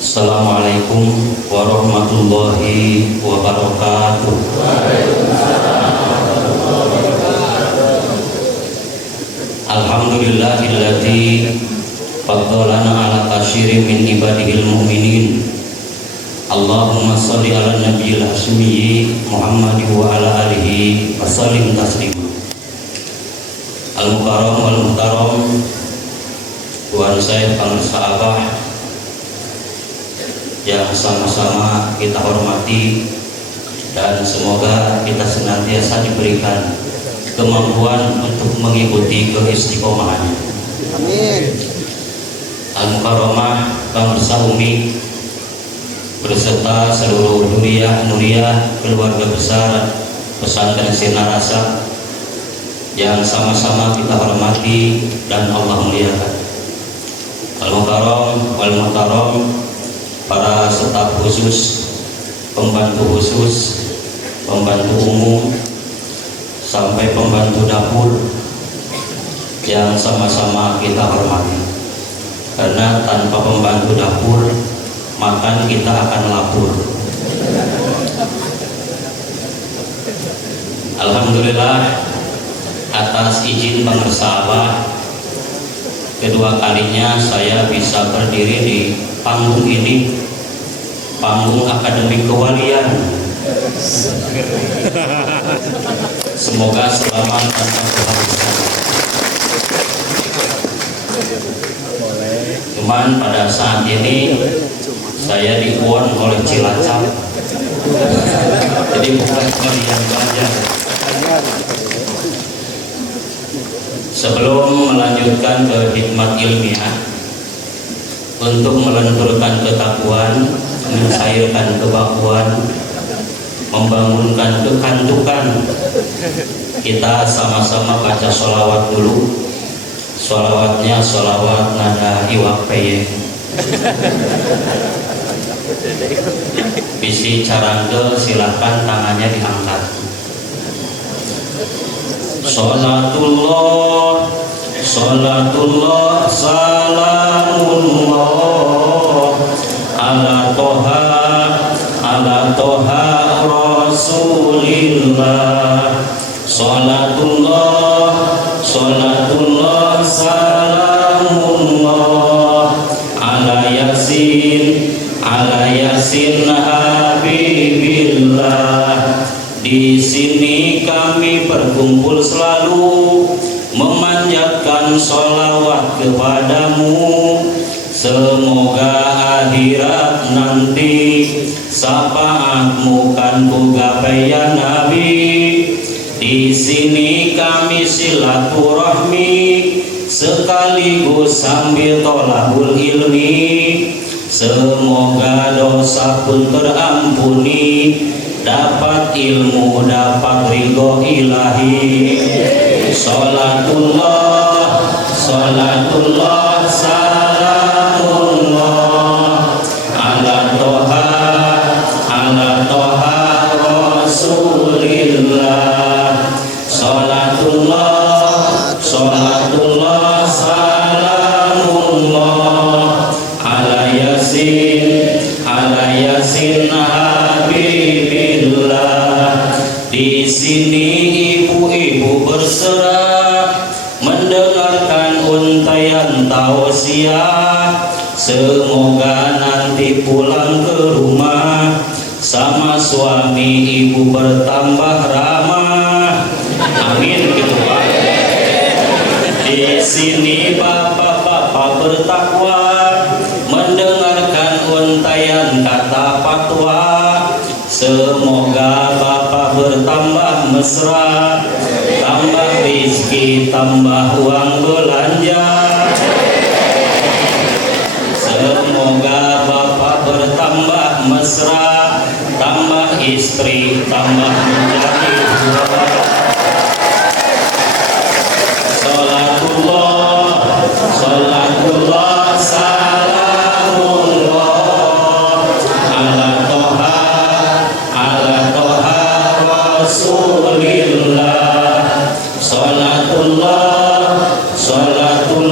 Assalamualaikum warahmatullahi wabarakatuh. Alhamdulillahilladzi faddalana ala katsirin min ibadihil mu'minin. Allahumma sholli ala nabiyil hasyimiyyi Muhammad wa ala alihi wa sallim taslima. Al-Mukarram wal Muhtaram, Tuan saya Bangsa Abah yang sama-sama kita hormati, dan semoga kita senantiasa diberikan kemampuan untuk mengikuti keistiqomahannya. Amin. Al-Mukarramah Bangsa Umi berserta seluruh Nuriyah keluarga besar Pesantren Sinar Rasa yang sama-sama kita hormati dan Allah muliakan. Al-Mukarram wal Muhtaram, para staf khusus, pembantu khusus, pembantu umum, sampai pembantu dapur yang sama-sama kita hormati. Karena tanpa pembantu dapur, makan kita akan lapur. Alhamdulillah, atas izin pemirsa Abah, kedua kalinya saya bisa berdiri di panggung ini, panggung Akademi Kewalian. Semoga selamat dan kebahagiaan. Cuman pada saat ini saya diuon oleh Cilacap, jadi bukan kalian belajar. Sebelum melanjutkan ke hikmat ilmiah, untuk melenturkan ketakwaan, mencairkan kebakuan, membangunkan kekantukan, kita sama-sama baca sholawat dulu. Sholawatnya sholawat nada iwak peye. Bisi carangke, silahkan tangannya diangkat. Sholatullah, sholatullah, salamullah ala toha rasulillah. Sholatullah, sholatullah, salamullah ala yasin habibillah. Di sini kami berkumpul selalu memanjatkan sholawat kepadamu. Semoga akhirat nanti syafaatmu kan gapai ya Nabi. Di sini kami silaturahmi sekaligus sambil tolabul ilmi. Semoga dosa pun terampuni, dapat ilmu, dapat ridho ilahi. Sholatullah, sholatullah, salamullah ala toha rasulillah. Sholatullah, sholatullah, salamullah ala yasin habibillah. Di sini ibu-ibu berserah mendengarkan untayan tausiah. Semoga nanti pulang ke rumah sama suami ibu bertambah ramah. Amin gitu Pak. Di sini bapak-bapak bertakwa mendengarkan untayan kata fatwa. Semoga bapak bertambah mesra, tambah rizki, tambah uang belanja. Semoga bapak bertambah mesra, tambah istri, tambah menjadi dua. Sholatullah, sholatullah, salamullah ala toha rasulillah. Sholatullah, sholatullah,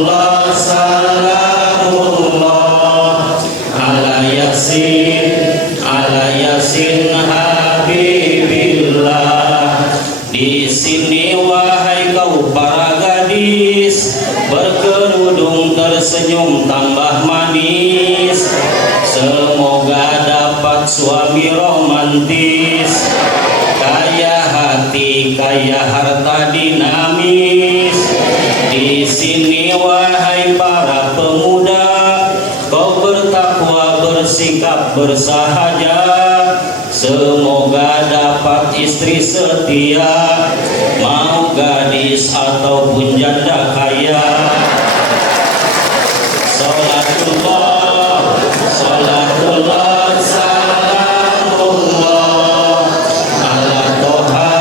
minum tambah manis. Semoga dapat suami romantis, kaya hati, kaya harta dinamis. Di sini wahai para pemuda, kau bertakwa bersikap bersahaja. Semoga dapat istri setia, mau gadis ataupun janda kaya. Salatullah, salatullah, salamullah ala Toha,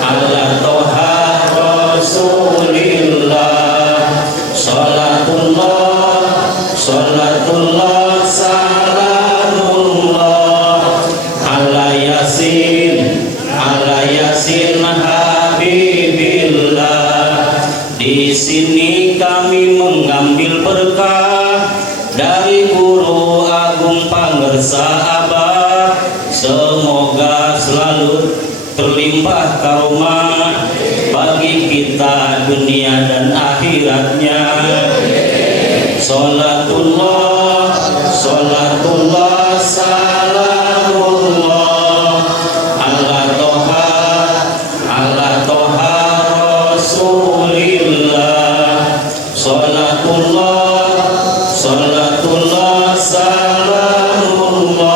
ala Toha Rasulillah. Salatullah, salatullah, salamullah ala Yasin, ala Yasin Habibillah. Di sini kami mengambil berkah dari Guru Agung Pangersa Abah. Semoga selalu terlimpah karomah bagi kita dunia dan akhiratnya. Salatullah, salatullah, salamullah ala Toha, ala Toha Rasulillah. Salatullah, salatullah, salamullah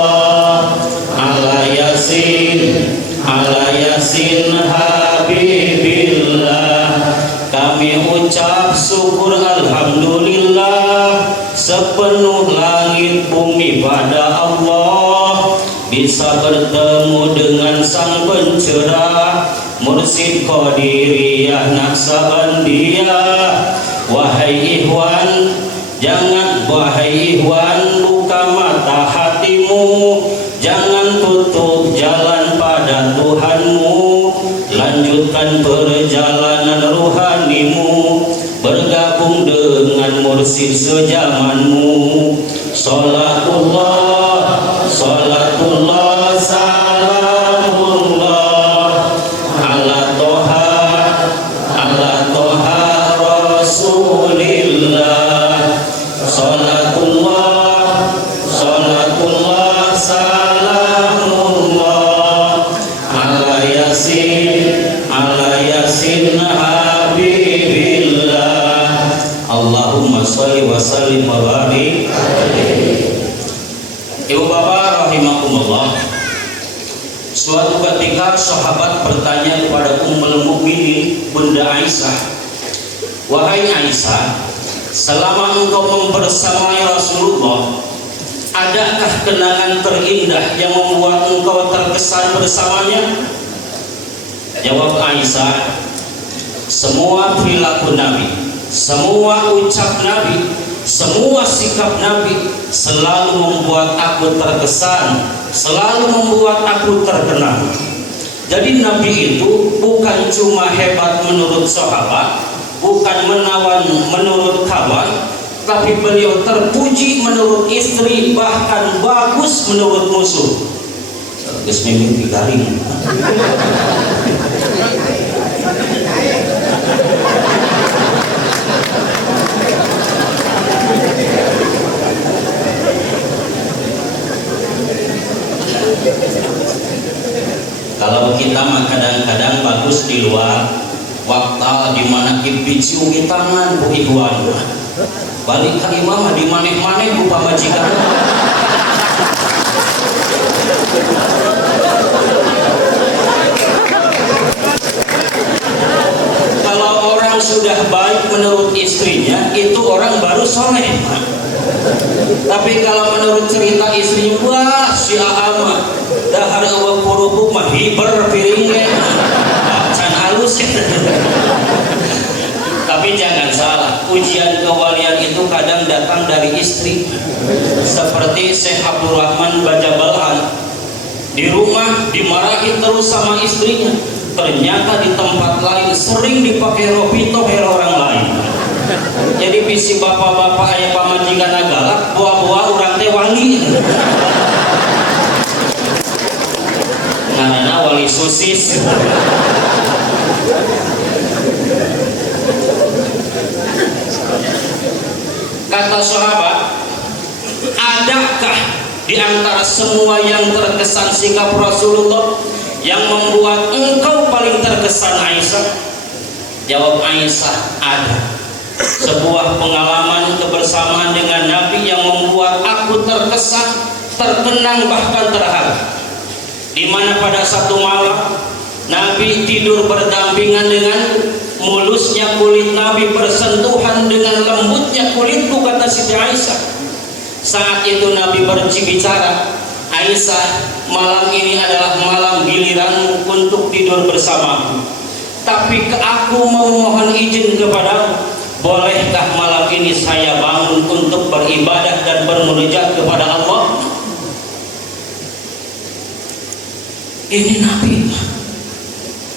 ala Yasin, ala Yasin Habibillah. Kami ucap syukur alhamdulillah, sepenuh langit bumi pada Allah bisa bertemu dengan sang pencerah Mursyid Qadiriyah Naksabandiyah. Wahai ikhwan, jangan wahai ikhwan buka mata hatimu, jangan tutup jalan pada Tuhanmu. Lanjutkan perjalanan rohanimu, bergabung dengan mursyid sejamanmu. Salatullah, salatullah, salamullah ala Toha, ala Toha Rasulillah. Salatullah, salatullah, salamullah ala Yasin, ala Yasin Habibillah. Allahumma sholli wa sallim wa barik. Ibu bapak rahimakumullah, suatu ketika sahabat bertanya kepada Ummul Mukminin Bunda Aisyah, wahai Aisyah, selama engkau membersamai Rasulullah, adakah kenangan terindah yang membuat engkau terkesan bersamanya? Jawab Aisyah, semua perilaku Nabi, semua ucap Nabi, semua sikap Nabi selalu membuat aku terkesan, selalu membuat aku terkenal. Jadi Nabi itu bukan cuma hebat menurut sahabat, bukan menawan menurut kawan, tapi beliau terpuji menurut istri, bahkan bagus menurut musuh. Geus mimpi garing. Kalau kita mah kadang-kadang bagus di luar, waktu di mana kibiciu di tangan bu ikhwan, balik ke imam di maneh-maneh bu pamajikan. Kalau orang sudah baik menurut istrinya, itu orang baru soleh. Tapi kalau menurut cerita istrinya, wah si Aama dahar awak purupuk mah hiber piringnya, can halus ya. Tapi jangan salah, ujian kewalian itu kadang datang dari istri. Seperti Syekh Abdurrahman Bajabalan, di rumah dimarahin terus sama istrinya, ternyata di tempat lain sering dipakai robi toher orang lain. Jadi visi bapak-bapak ayah pamajikan galak, buah-buah orang teh wali. Karena wali susis. Kata sahabat, adakah di antara semua yang terkesan sikap Rasulullah yang membuat engkau paling terkesan Aisyah? Jawab Aisyah, ada. Sebuah pengalaman kebersamaan dengan Nabi yang membuat aku terkesan, terkenang, bahkan terharu. Di mana pada satu malam Nabi tidur berdampingan dengan mulusnya kulit Nabi bersentuhan dengan lembutnya kulitku, kata Siti Aisyah. Saat itu Nabi berbicara, Aisyah, malam ini adalah malam giliranmu untuk tidur bersamaku. Tapi aku mau mohon izin kepadamu, bolehkah malam ini saya bangun untuk beribadah dan bermunajat kepada Allah? Ini Nabi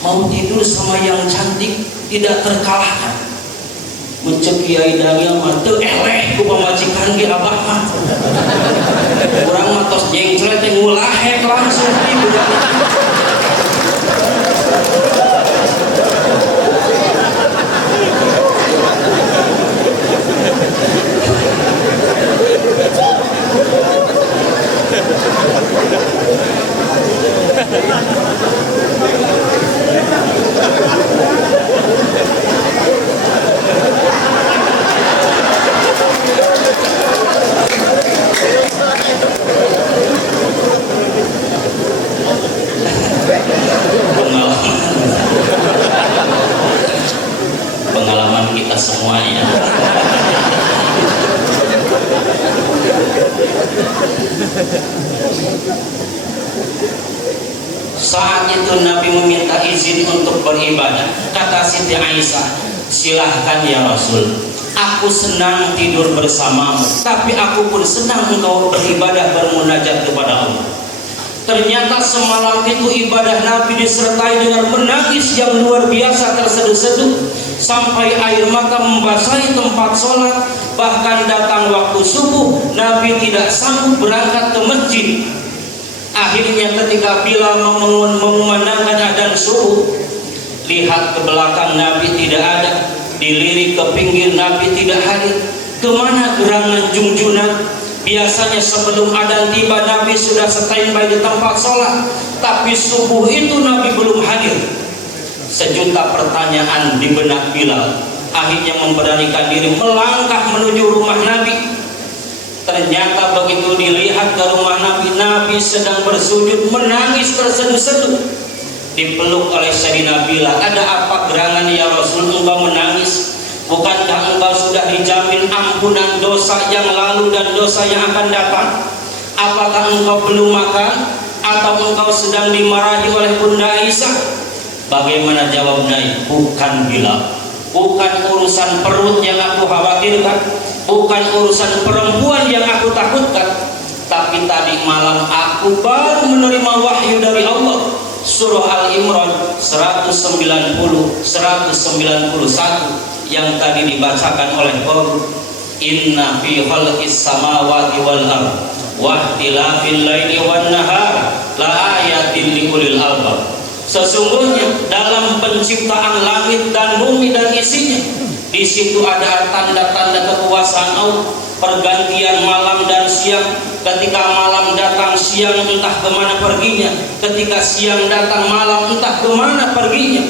mau tidur sama yang cantik, tidak terkalahkan. Mencekiai daging mah teu eleh ku pamajikan ge abah mah. Urang mah tos jengcret teh ngulahek langsung tidur. Pengalaman kita semuanya. Saat itu Nabi meminta izin untuk beribadah. Kata Siti Aisyah, silahkan ya Rasul, aku senang tidur bersamamu, tapi aku pun senang engkau beribadah bermunajat kepada Allah. Ternyata semalam itu ibadah Nabi disertai dengan menangis yang luar biasa, terseduh-seduh sampai air mata membasahi tempat sholat. Bahkan datang waktu subuh, Nabi tidak sanggup berangkat ke masjid. Akhirnya ketika Bilal memandangkan adzan subuh, lihat ke belakang Nabi tidak ada, dilirik ke pinggir Nabi tidak hadir. Kemana gerangan junjungan? Biasanya sebelum adzan tiba Nabi sudah standby di tempat sholat, tapi subuh itu Nabi belum hadir. Sejuta pertanyaan di benak Bilal. Akhirnya memberanikan diri melangkah menuju rumah Nabi. Ternyata begitu dilihat ke rumah Nabi, Nabi sedang bersujud menangis terseduh-seduh, dipeluk oleh Sayyidina Bilal. Ada apa gerangan ya Rasul, engkau menangis? Bukankah engkau sudah dijamin ampunan dosa yang lalu dan dosa yang akan datang? Apakah engkau belum makan? Atau engkau sedang dimarahi oleh Bunda Aisyah? Bagaimana jawab Nabi? Bukan Bilal, bukan urusan perut yang aku khawatirkan, bukan urusan perempuan yang aku takutkan, tapi tadi malam aku baru menerima wahyu dari Allah. Surah Al-Imran 190, 191 yang tadi dibacakan oleh Qur'an. Inna fi khalqis samawati wal ardh wa ikhtilafil laili wan nahar la ayatin liulil albab. Sesungguhnya dalam penciptaan langit dan bumi dan isinya, di situ ada tanda-tanda kekuasaan Allah. Pergantian malam dan siang, ketika malam datang siang entah kemana perginya, ketika siang datang malam entah kemana perginya.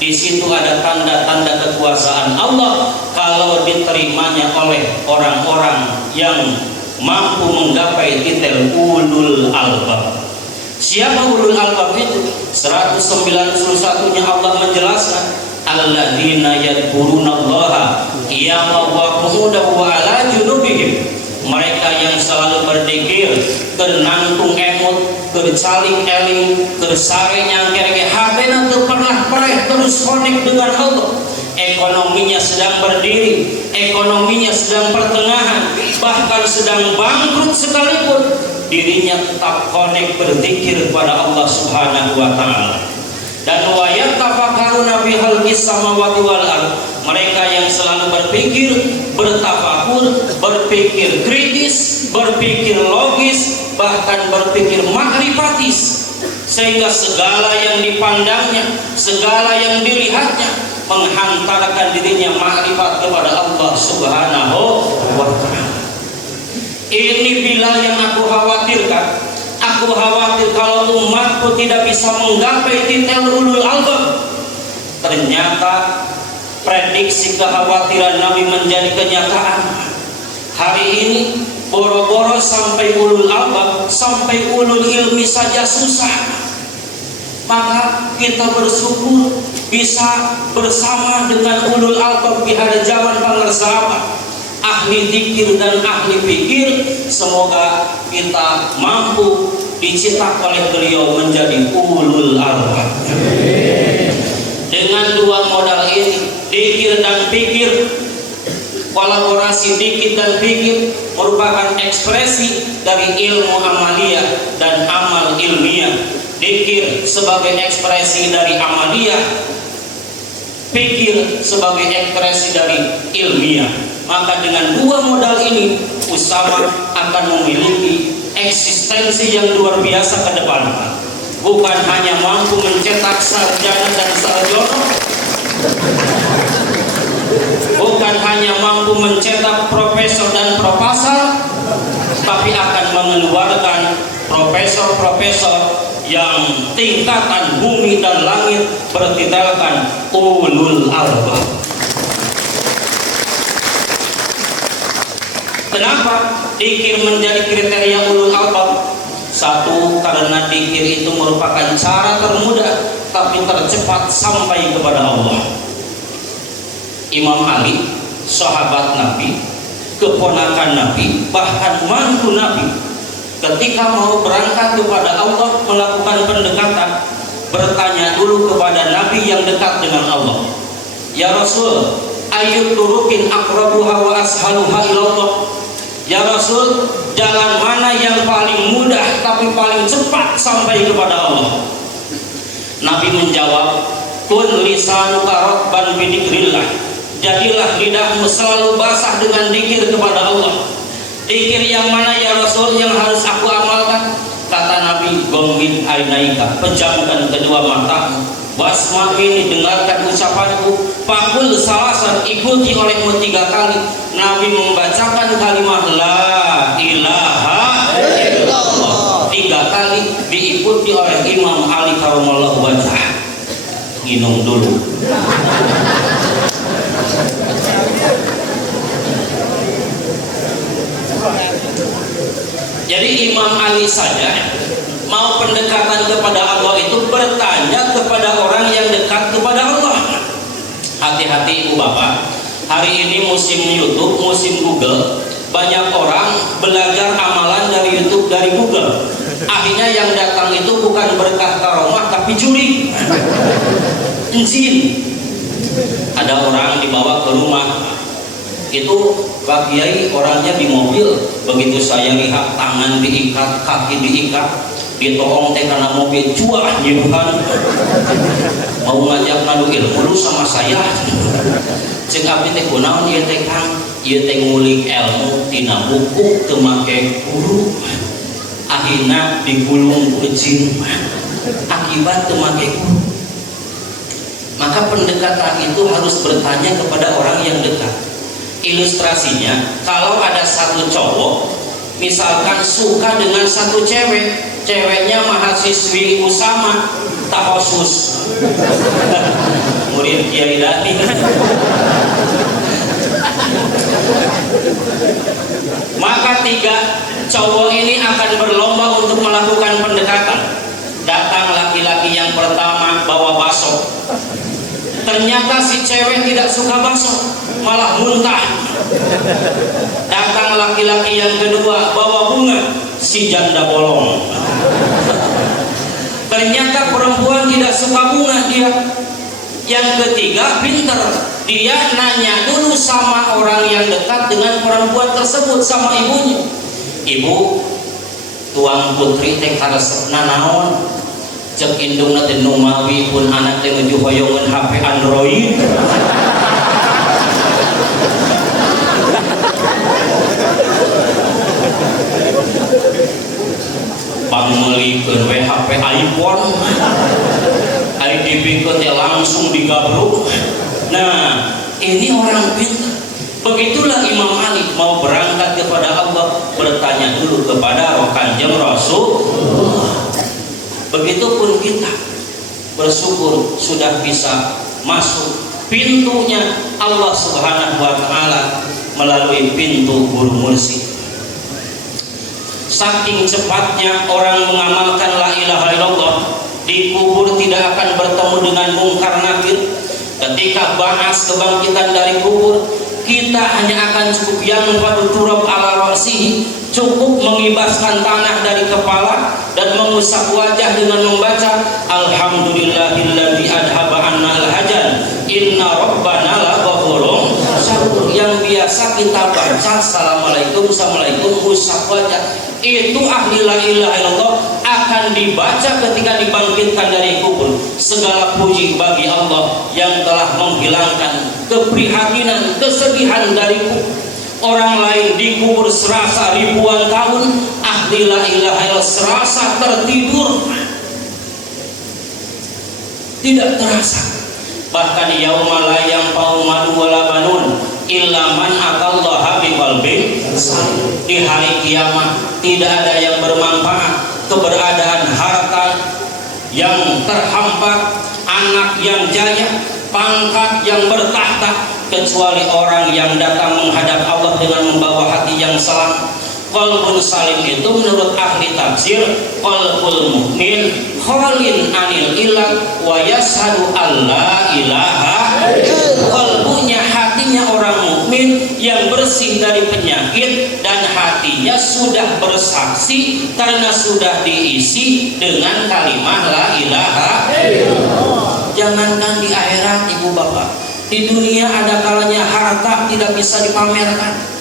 Di situ ada tanda-tanda kekuasaan Allah kalau diterimanya oleh orang-orang yang mampu menggapai titel ulul albab. Siapa ulul albab itu? 191-nya Allah menjelaskan, alladzina yadhkurunallaha qiyaman wa qu'udan wa 'ala junubihim. Mereka yang selalu berzikir, ternangtung emut, tercaling eling, tersare nyangker ke hatena teu pernah pereh terus konek dengan Allah. Ekonominya sedang berdiri, ekonominya sedang pertengahan, bahkan sedang bangkrut sekalipun, dirinya tetap konek berzikir kepada Allah Subhanahu wa taala. Dan wa yatafakkaruna fi khalqis samawati wal ardh. Mereka yang selalu berpikir, bertafakur, berpikir kritis, berpikir logis, bahkan berpikir makrifatis, sehingga segala yang dipandangnya, segala yang dilihatnya menghantarkan dirinya makrifat kepada Allah Subhanahu wa Ta'ala. Ini bila yang aku khawatirkan. Aku khawatir kalau umatku tidak bisa menggapai titel ulul albab. Ternyata prediksi kekhawatiran Nabi menjadi kenyataan. Hari ini boro-boro sampai ulul albab, sampai ulul ilmi saja susah. Maka kita bersyukur bisa bersama dengan ulul albab di hadapan pangersama, ahli zikir dan ahli fikir. Semoga kita mampu dicetak oleh beliau menjadi ulul albab. Dengan dua modal ini, zikir dan fikir, kolaborasi zikir dan fikir merupakan ekspresi dari ilmu amaliyah dan amal ilmiah. Zikir sebagai ekspresi dari amaliyah, fikir sebagai ekspresi dari ilmiah. Maka dengan dua modal ini Usama akan memiliki eksistensi yang luar biasa ke depan. Bukan hanya mampu mencetak sarjana dan sarjana, bukan hanya mampu mencetak profesor dan profesor, tapi akan mengeluarkan profesor-profesor yang tingkatan bumi dan langit bertitelkan ulul albab. Kenapa zikir menjadi kriteria ulul albab? Satu, karena zikir itu merupakan cara termudah tapi tercepat sampai kepada Allah. Imam Ali, sahabat Nabi, keponakan Nabi, bahkan mantu Nabi, ketika mau berangkat kepada Allah melakukan pendekatan, bertanya dulu kepada Nabi yang dekat dengan Allah, ya Rasul, ayyut turukin aqrabuha wa ashaluha ilallah. Ya Rasul, jalan mana yang paling mudah tapi paling cepat sampai kepada Allah? Nabi menjawab, kun lisanuka ratban bi dzikrillah. Jadilah lidahmu selalu basah dengan zikir kepada Allah. Zikir yang mana ya Rasul yang harus aku amalkan? Kata Nabi, gombin ainaika, pejamkan kedua matamu, wasma'ini, dengarkan ucapanku, fakul salasan, ikuti olehmu 3 kali. Nabi membacakan kalimat la ilaha illallah 3 kali, diikuti oleh Imam Ali karamallahu wajhah. Minum dulu. Jadi Imam Ali saja mau pendekatan kepada Allah itu bertanya kepada orang yang dekat kepada Allah. Hati-hati ibu bapak, hari ini musim YouTube, musim Google, banyak orang belajar amalan dari YouTube, dari Google. Akhirnya yang datang itu bukan berkah karomah tapi juri, jin. Ada orang dibawa ke rumah, itu Pak Kiai orangnya di mobil. Begitu saya lihat tangan diikat, kaki diikat, ditoong teh karena mobil cuah nyiruhan, mau ngajak ngadu ilmu lu sama saya. Cek abdi teh kunaon ieu teh Kang? Ieu teh ngulik ilmu tina buku teu make guru. Akhirna digulung ku jin akibat teu make guru. Maka pendekatan itu harus bertanya kepada orang yang dekat. Ilustrasinya, kalau ada satu cowok misalkan suka dengan satu cewek, ceweknya mahasiswi Usama tahosus murid Kiai Dati, maka 3 cowok ini akan berlomba untuk melakukan pendekatan. Datang laki-laki yang pertama bawa bakso, ternyata si cewek tidak suka bakso, malah muntah. Datang laki-laki yang kedua bawa bunga, si janda bolong. Ternyata perempuan tidak suka bunga dia. Yang ketiga pinter, dia nanya dulu sama orang yang dekat dengan perempuan tersebut, sama ibunya. Ibu, tuang putri teh karesepna naon? Cek indungna teh numawi pun anak teh nuju hoyongan HP Android. Pangmelikeun we HP iPhone. Ari dibikeun teh langsung digabruk. Nah, ini orang pintar. Begitulah Imam Ali mau berangkat kepada Allah, bertanya dulu kepada Kanjeng Rasulullah. Begitupun kita bersyukur sudah bisa masuk pintunya Allah Subhanahu wa taala melalui pintu guru mursyid. Saking cepatnya orang mengamalkan la ilaha illallah, di kubur tidak akan bertemu dengan mungkar nakir. Ketika bahas kebangkitan dari kubur, kita hanya akan cukup yang pada turab ala ra'sihi, cukup mengibaskan tanah dari kepala dan mengusap wajah dengan membaca alhamdulillahilladzi adhaba anna al-hajan inna rabbana laghafurun syakur. Yang biasa kita baca assalamualaikum assalamualaikum usap wajah, itu ahli la ilaha illallah akan dibaca ketika dibangkitkan dari kubur. Segala puji bagi Allah yang telah menghilangkan keprihatinan, kesedihan dariku. Orang lain dikubur serasa ribuan tahun, ahli la ilaha illallah serasa tertidur, tidak terasa. Bahkan yauma la yanfa'u malun wala banun illa man atallaha biqalbin salim. Di hari kiamat tidak ada yang bermanfaat keberadaan harta yang terhambat, anak yang jaya, pangkat yang bertahta, kecuali orang yang datang menghadap Allah dengan membawa hati yang salam. Qalbun salim itu menurut ahli tafsir qalbul mukmin khalin anil ilah wa yashhadu alla ilaha. Qalbunya, hatinya orang mukmin yang bersih dari penyakit dan hatinya sudah bersaksi karena sudah diisi dengan kalimat la ilaha. Jangankan di akhirat ibu bapak, di dunia ada kalanya harta tidak bisa dipamerkan.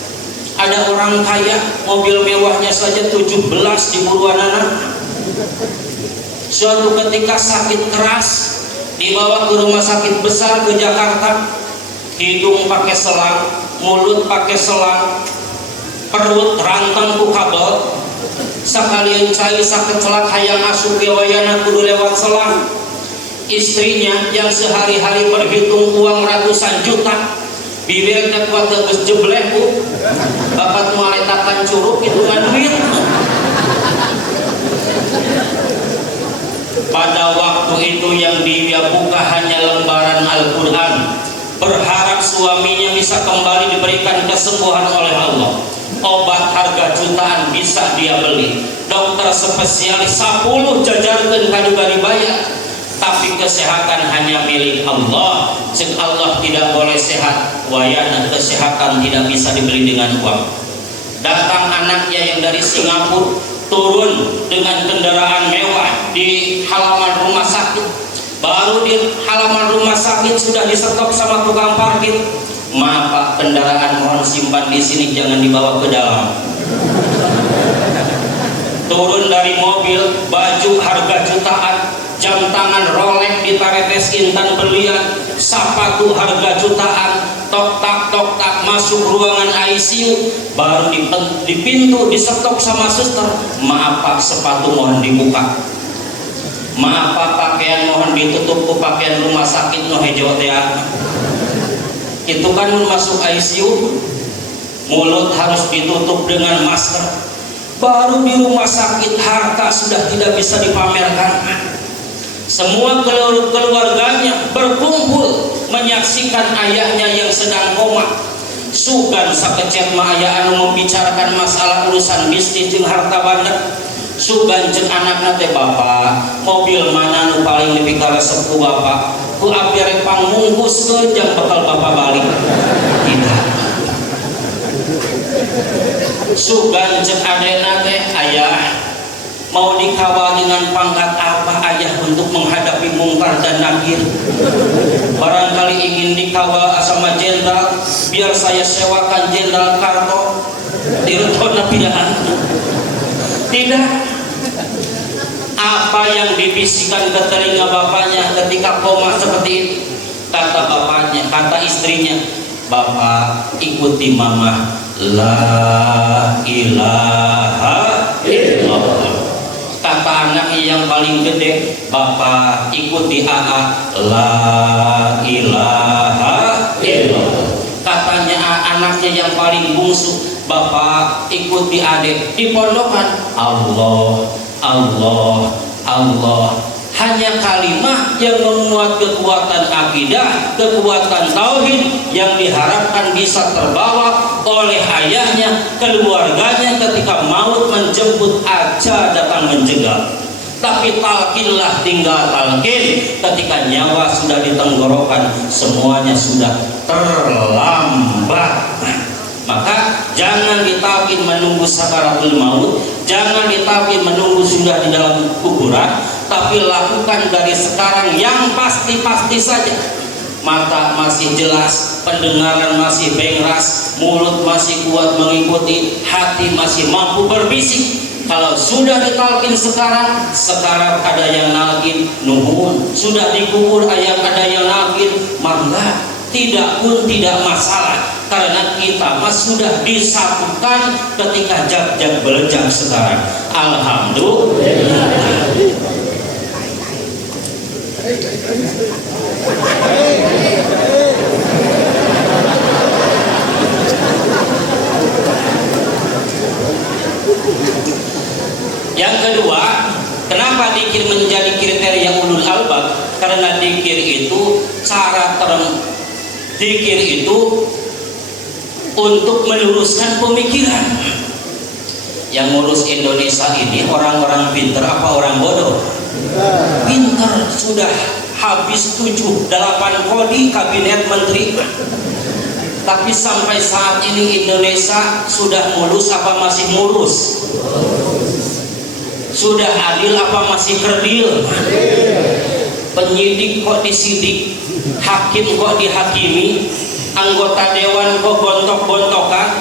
Ada orang kaya mobil mewahnya saja 17 di buruan anak. Suatu ketika sakit keras dibawa ke rumah sakit besar ke Jakarta, hidung pakai selang, mulut pakai selang, perut rantang ku kabel, sekalian cai sakit celak hayang asup gewayana kudu lewat selang. Istrinya yang sehari-hari berhitung uang ratusan juta, bibir teh kuat geus jebleh ku, bapak maletakan curug hitungan duit. Pada waktu itu yang dia buka hanya lembaran Al-Quran, berharap suaminya bisa kembali diberikan kesembuhan oleh Allah. Obat harga jutaan bisa dia beli, dokter spesialis 10 jajarkeun kaduga dibayar, tapi kesehatan hanya milik Allah. Cek Allah tidak boleh sehat, wayana kesehatan tidak bisa dibeli dengan uang. Datang anaknya yang dari Singapura, turun dengan kendaraan mewah di halaman rumah sakit. Baru di halaman rumah sakit sudah disetok sama tukang parkir. Maaf Pak, kendaraan mohon simpan di sini, jangan dibawa ke dalam. Turun dari mobil, baju harga jutaan, jam tangan Rolex ditaretes intan berlian, sepatu harga jutaan, tok tak masuk ruangan ICU. Baru di pintu disetok sama suster, maaf Pak, sepatu mohon dibuka. Maaf Pak, pakaian mohon ditutup ku pakaian rumah sakit no hejo teh. Itu kan masuk ICU, mulut harus ditutup dengan masker. Baru di rumah sakit harta sudah tidak bisa dipamerkan. Semua keluarganya berkumpul menyaksikan ayahnya yang sedang koma. Sugan sakecet mah aya anu membicarakan masalah urusan bisnis jeung harta banda. Sugan jeung anakna teh, bapak mobil mana nu paling lebih karesep ku bapak? Ku abdi rek pangmungkuskeun jang bakal bapak balik. Tidak. Sugan jeung adena teh, ayah mau dikawal dengan pangkat apa ayah untuk menghadapi mungkar dan nakir? Barangkali ingin dikawal sama jenderal, biar saya sewakan jenderal Karto dirutona pidaan. Tidak. Apa yang dibisikkan ke telinga bapaknya ketika koma seperti itu? Kata bapaknya, kata istrinya, bapak ikuti mama, la ilaha illallah. Kata anaknya yang paling gede, bapak ikuti AA, la ilaha illallah. Katanya anaknya yang paling bungsu, bapak ikuti adik di pondokan, Allah Allah Allah. Hanya kalimat yang memuat kekuatan akidah, kekuatan tauhid yang diharapkan bisa terbawa oleh ayahnya, keluarganya ketika maut menjemput aja datang menjegal. Tapi talkinlah tinggal talkin, ketika nyawa sudah di tenggorokan semuanya sudah terlambat. Maka jangan ditalkin menunggu sakaratul maut, jangan ditalkin menunggu sudah di dalam kuburan, tapi lakukan dari sekarang yang pasti-pasti saja. Mata masih jelas, pendengaran masih bengras, mulut masih kuat mengikuti, hati masih mampu berbisik. Kalau sudah ditalkin sekarang ada yang nalkin nuhun, sudah dikubur ada yang nalkin mangga, tidak pun tidak masalah, karena kita sudah disatukan ketika jak-jak belejak sekarang. Alhamdulillah. Yang kedua, kenapa dzikir menjadi kriteria ulul albab? Karena dzikir itu dzikir itu untuk meluruskan pemikiran. Yang ngurus Indonesia ini orang-orang pinter apa orang bodoh? Pinter, sudah habis 7-8 kodi kabinet menteri. Tapi sampai saat ini Indonesia sudah mulus apa masih mulus? Sudah adil apa masih kerdil? Penyidik kok disidik, hakim kok dihakimi, anggota dewan kok gontok-gontokan,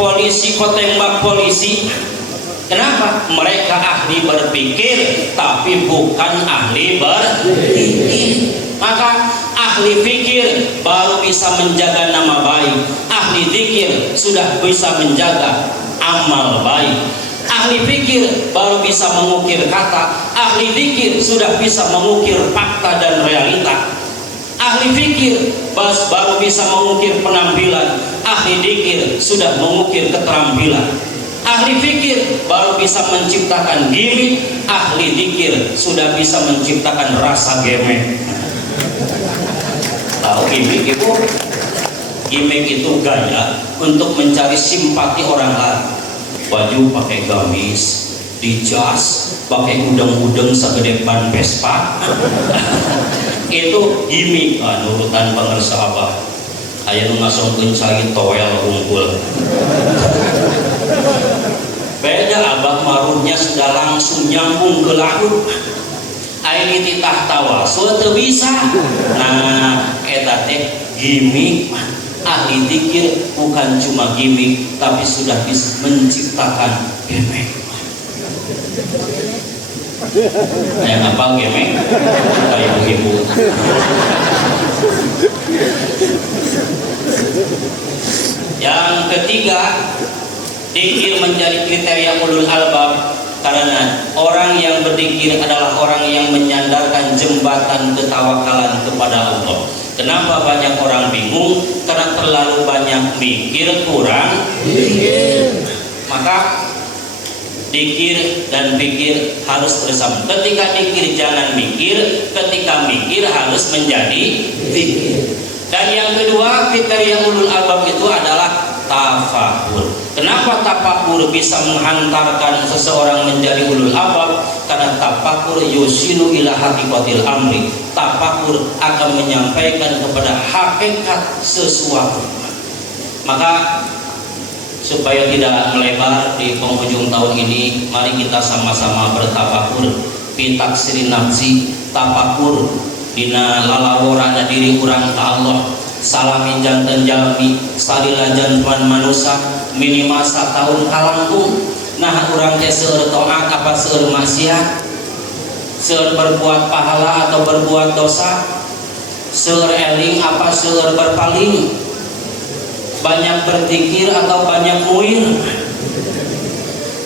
polisi kok tembak polisi. Kenapa? Mereka ahli berpikir tapi bukan ahli berpikir. Maka ahli fikir baru bisa menjaga nama baik, ahli zikir sudah bisa menjaga amal baik. Ahli fikir baru bisa mengukir kata, ahli zikir sudah bisa mengukir fakta dan realita. Ahli fikir baru bisa mengukir penampilan, ahli zikir sudah mengukir keterampilan. Ahli fikir baru bisa menciptakan gimmick, ahli zikir sudah bisa menciptakan rasa gemek. Tahu gimmick itu? Gimmick itu gaya untuk mencari simpati orang lain. Baju pakai gamis, dijas, pakai udeng-udeng segede ban Vespa. Itu gimmick nurutan pengersa abah. Aya nu ngasongkeun cai toel unggul. Beda abah marunnya sudah langsung nyambung ke laut. Aini titah tawasul teu bisa. Nah, eta teh gimmick. Ahli dzikir bukan cuma gimmick, tapi sudah bisa menciptakan gemek. Yang apa gemek? Kayak ibu. Yang ketiga, dzikir menjadi kriteria ulul albab karena orang yang berzikir adalah orang yang menyandarkan jembatan ketawakalan kepada Allah. Kenapa banyak orang bingung? Karena terlalu banyak mikir, kurang zikir. Maka zikir dan pikir harus bersama. Ketika zikir jangan mikir, ketika mikir harus menjadi zikir. Dan yang kedua, kriteria ulul albab itu adalah tafakur. Kenapa tafakur bisa menghantarkan seseorang menjadi ulul albab? Karena tafakur yusilu ila haqiqatil amri. Tafakur akan menyampaikan kepada hakikat sesuatu. Maka supaya tidak melebar di penghujung tahun ini, mari kita sama-sama bertafakur fi taksiri nafsi, tafakur dina lalawora diri urang ka Allah. Salami janten jalmi salila jantuan manusia minimal setahun kalangkung. Nah urang teh seueur taat apa seueur maksiat, seueur berbuat pahala atau berbuat dosa, seueur eling apa seueur berpaling, banyak berzikir atau banyak muir,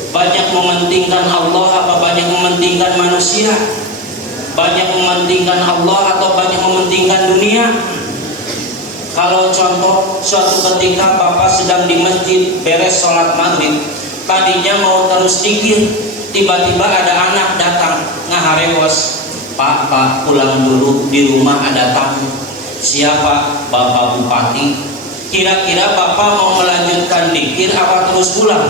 banyak mementingkan Allah apa banyak mementingkan manusia, banyak mementingkan Allah atau banyak mementingkan dunia. Kalau contoh suatu ketika bapak sedang di masjid beres sholat maghrib, tadinya mau terus zikir, tiba-tiba ada anak datang ngaharewos, pak pulang dulu, di rumah ada tamu. Siapa? Bapak Bupati. Kira-kira bapak mau melanjutkan zikir apa terus pulang?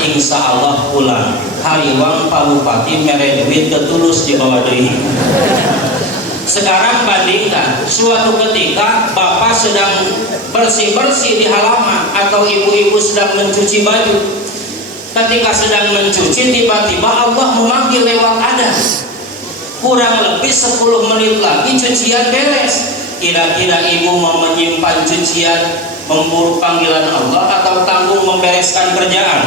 Insya Allah pulang. Hariwang Pak Bupati mere duit ketulus di bawah deui. Sekarang bandingkan, suatu ketika bapak sedang bersih-bersih di halaman atau ibu-ibu sedang mencuci baju. Ketika sedang mencuci, tiba-tiba Allah memanggil lewat adzan. Kurang lebih 10 menit lagi cucian beres. Kira-kira ibu mau menyimpan cucian, memburu panggilan Allah, atau tanggung membereskan kerjaan?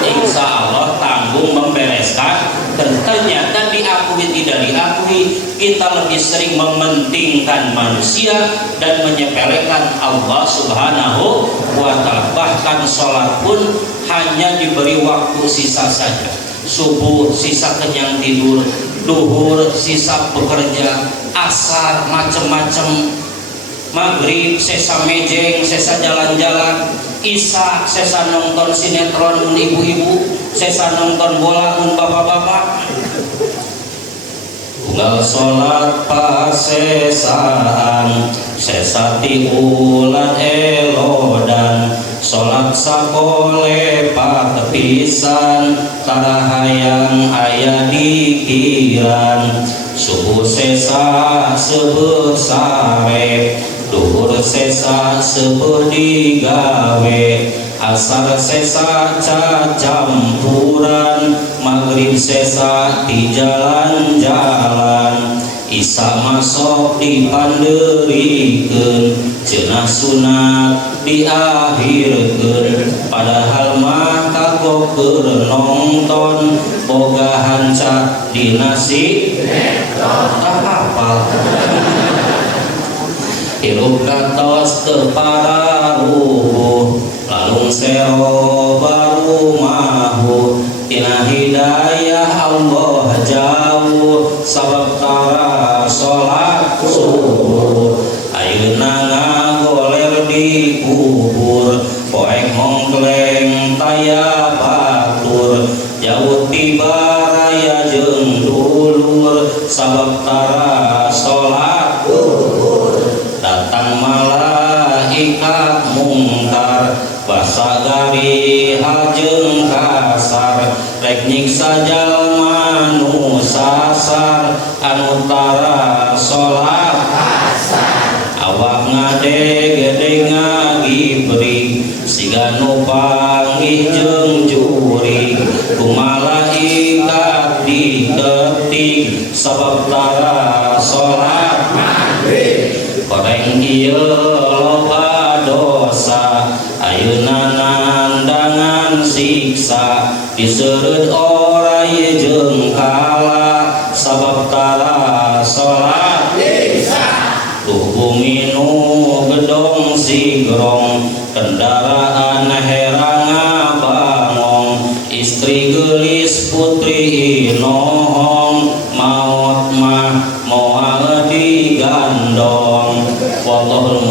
Insya Allah tanggung membereskan. Dan ternyata diakui tidak diakui, kita lebih sering mementingkan manusia dan menyepelekan Allah Subhanahu wa ta'ala. Bahkan sholat pun hanya diberi waktu sisa saja. Subuh sisa kenyang tidur, duhur sisa bekerja, asar macem-macem, maghrib sesa mejeng, sesa jalan-jalan, isya sesa nonton sinetron mun ibu-ibu, sesa nonton bola mun bapak-bapak. Unggal sholat pasesaan, sesa tiulan elodan, sholat sakole patepisan, tarahayang aya dikiran. Subuh sesa sebuh sare, duhur sesa sebuh digawe, asar sesa cacampuran, maghrib sesa di jalan-jalan, isya masuk dipanderikeun, cenah sunat diakhirkeun. Padahal mah kagok keur nonton, boga hanca dina sinetron. Hafal. Hirup kantos teu pararuh, lalung sero baru mahu. Tina hidayah Allah jauh, sabab tara sholat subuh. Ayeuna ngagoler di kubur, poek mongkleng taya batur. Jauh tiba raya jeung dulur, sabab tara sholat duhur. Datang malaikat mungkar, basa gari hajeng kasar, rek nyiksa jalma nu sasar, anu tara sholat asar. Awak ngadeg-gedeg ngagibrig, siga nu panggih jeung jurig, ku malaikat diketik, sabab tara sholat maghrib. Koreng ieu loba dosa, ayeuna nandangan siksa, diseureut oray jeung kala, sabab tara sholat nyiksa. Tuh bumi nu gedong sigrong, kendaraan herang bangong, istri geulis putri inohong, maot mah moal digandong. Wallahu